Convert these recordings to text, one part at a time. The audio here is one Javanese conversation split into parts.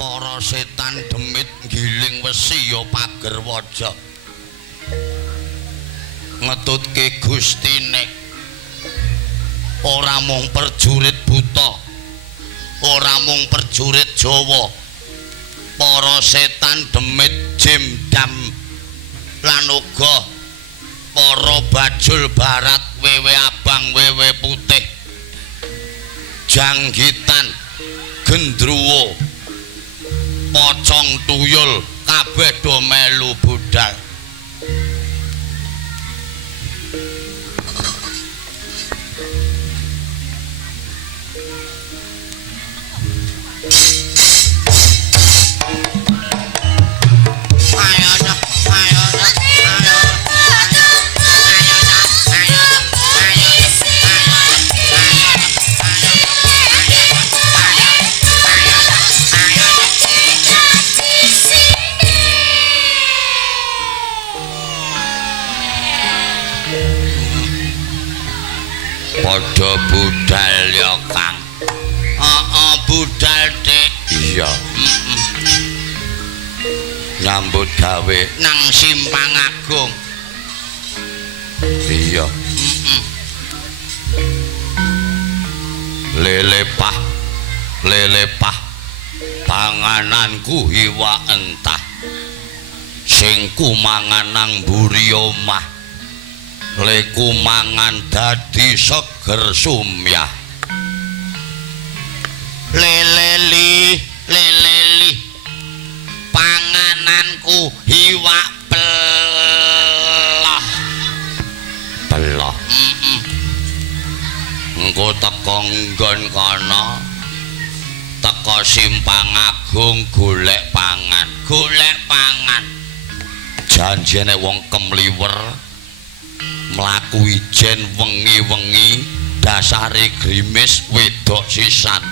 para setan demit giling wesi ya pager waja ngetutke gustine ora mung perjurit buta ora mung perjurit Jawa para setan demit jimdam lan uga para bajul barat wewe abang wewe putih janggitan gendruwo pocong tuyul kabeh do melu budal padha budal ya Kang. Budal Dik. Iya. Nyambut gawe nang Simpang Agung. Iya. Lele pah pangananku hiwa entah sing kumangan nang mburi omah leku mangan dadi seger sumyah leleli pangananku hiwa pelah engko teko nggon kono teko Simpang Agung golek pangan janjene wong kemliwer mlaku ijen wengi-wengi dasare grimis wedok sisan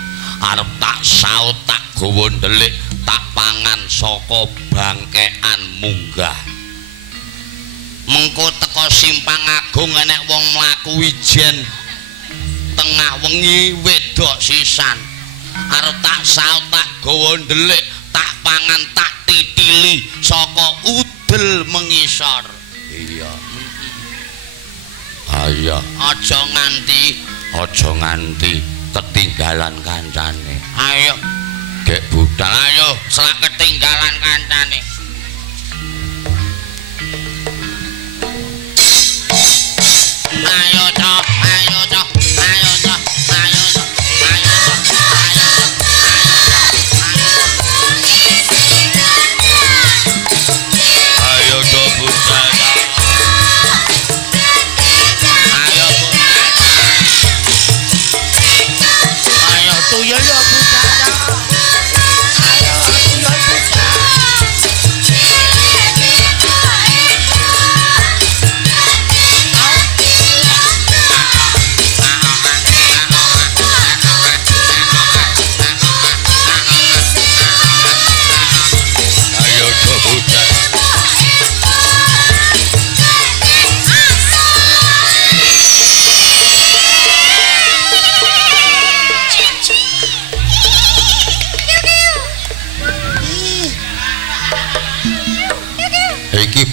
arep tak saut tak gawa ndelik tak pangan saka bangkean munggah mengko teko Simpang Agung enek wong mlaku ijen tengah wengi wedok sisan arep tak saut tak gawa ndelik tak pangan tak titili saka udel mengisor iya ayo aja nganti ketinggalan kancane ayo gek budal ayo selak ketinggalan kancane ayo cok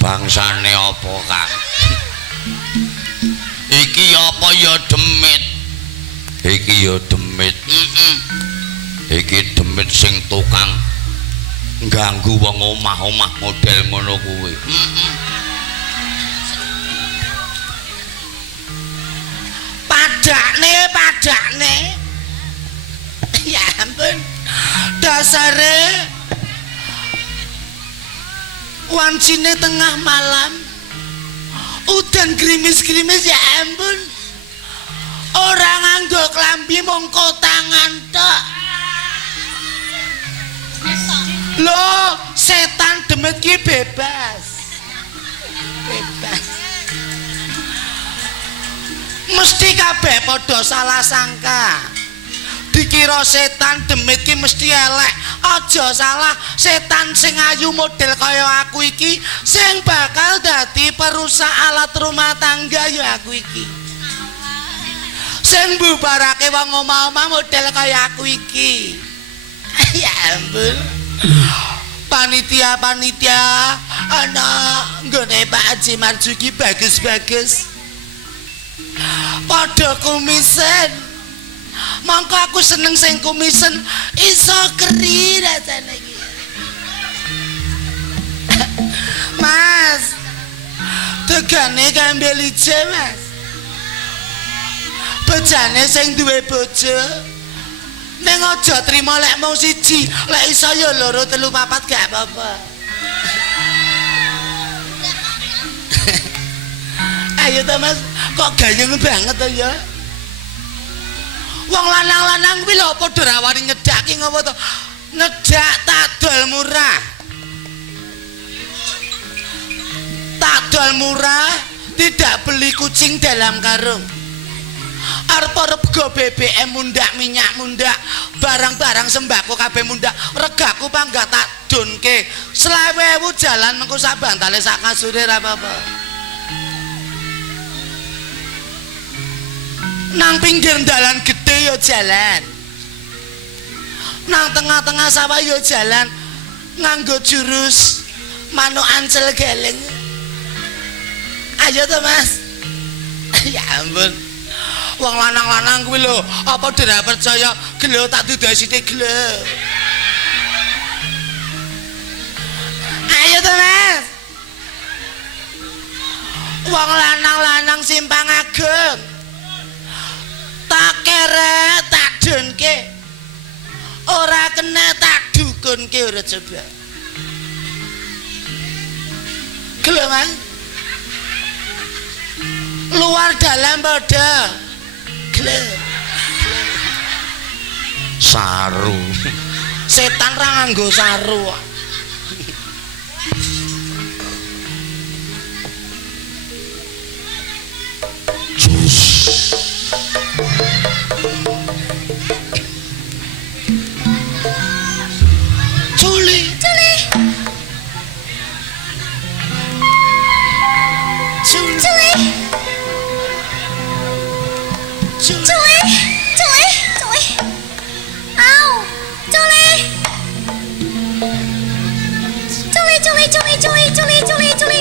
bangsane apa Kang iki apa ya demit iki ya demit iki demit sing tukang ganggu wong omah-omah model ngono kuwi padakne ya ampun dasare wancine tengah malam udan grimis-grimis ya ampun orang nganggo klambi mung kotangan tok lho setan demit ki bebas mesti kabeh padha salah sangka dikira setan demit ki mesti elek aja salah setan sing ayu model kaya aku iki sing bakal dadi perusak alat rumah tangga ya aku iki sing bubarake wong omah-omah model kaya aku iki ya ampun Panitia ana nggone Pak Haji Marjuki bagus-bagus. Padha kumisen. Mangko aku seneng sing kumisen iso keri rasane iki. Mas. Tegane kambil ijo, Mas. Bojane sing duwe bojo. Ning aja trima lek mung siji, lek iso ya loro telu papat gak apa-apa. Ayo ta Mas, kok gayeng banget to ya. Wong lanang-lanang kuwi lho padha rawani nyedak ki ngopo to? Nyedak tak dol murah. Tak dol murah, tidak beli kucing dalam karung. Arep rego BBM mundak, minyak mundak, barang-barang sembako kabeh mundak, regaku pangga tak donke 20.000 jalan mengko sak bantale sak kasure ra apa-apa. Nang pinggir dalan gede yo jalan, nang tengah-tengah sawah yo jalan, nganggo jurus manuk ancel geleng. Ayo to Mas. Ya ampun. Wong lanang-lanang kuwi lho, apa ora percaya gelo tak dudai sithik gelo. Ayo to Mas. Wong lanang-lanang simpang agung. Tak kere tak donke. Ora kena tak dukunke ora coba. Gelo Mas. Luar dalam padha. Saru. Setan ra nganggo saru. Jus. Culi. Culi. Culi. Culi, culi, culi. Au, culi. Culi, culi, culi, culi, culi, culi, culi.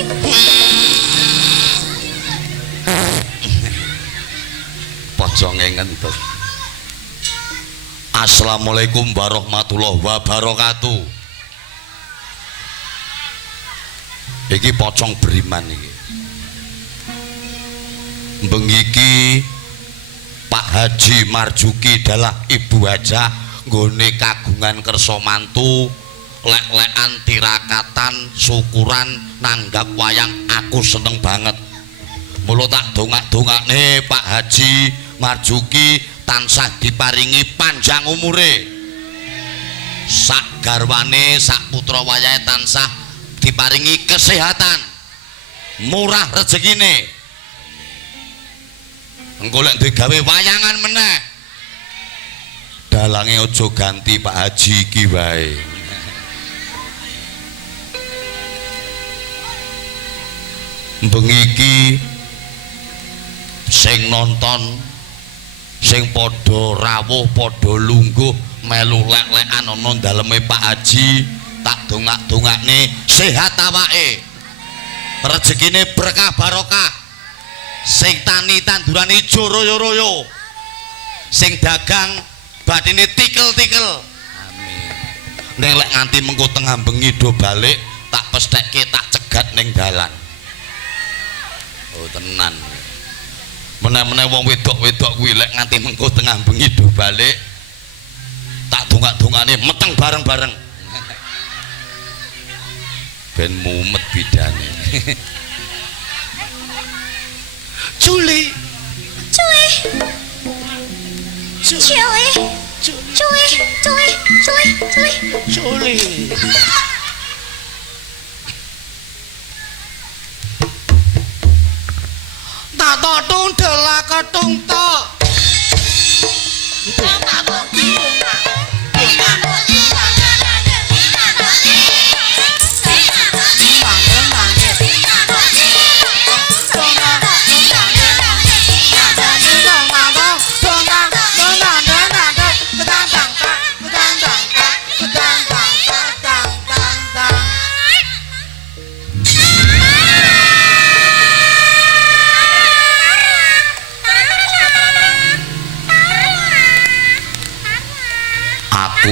Pojonge ngentut. Assalamualaikum warahmatullahi wabarakatuh. Iki pocong beriman iki. Mbengiki Pak Haji Marjuki adalah ibu aja nggone kagungan kersa mantu lek-lekan tirakatan syukuran nanggap wayang aku seneng banget. Mula tak dongak-dongakne Pak Haji Marjuki tansah diparingi panjang umure. Sak garwane sak putra wayahe tansah diparingi kesehatan. Murah rezekine. Engko lek duwe gawe wayangan meneh. Dalange aja ganti Pak Haji iki wae. Bengi iki sing nonton sing padha rawuh padha lungguh melu lek-lekan ana daleme Pak Haji tak dongak-dongakne sehat awake. Rezekine berkah barokah. Sing tani tanduran ijo royo-royo, sing dagang batine tikel-tikel. Amin. Nek lek nganti mengko tengah bengi do balik tak pesthekke tak cegat ning dalan. Oh tenan. Meneh-meneh wong wedok-wedok kuwi lek nganti mengko tengah bengi do balik tak dongak-dongane meteng bareng-bareng. Ben mumet bidane. Culi. Culi. Culi. Culi. Culi. Culi. Culi. Culi. Tak tung delak ketung tok.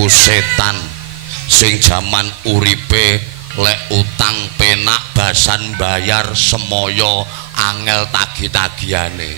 iku setan sing jaman uripe lek utang penak basan bayar semoyo angel tagi-tagihane.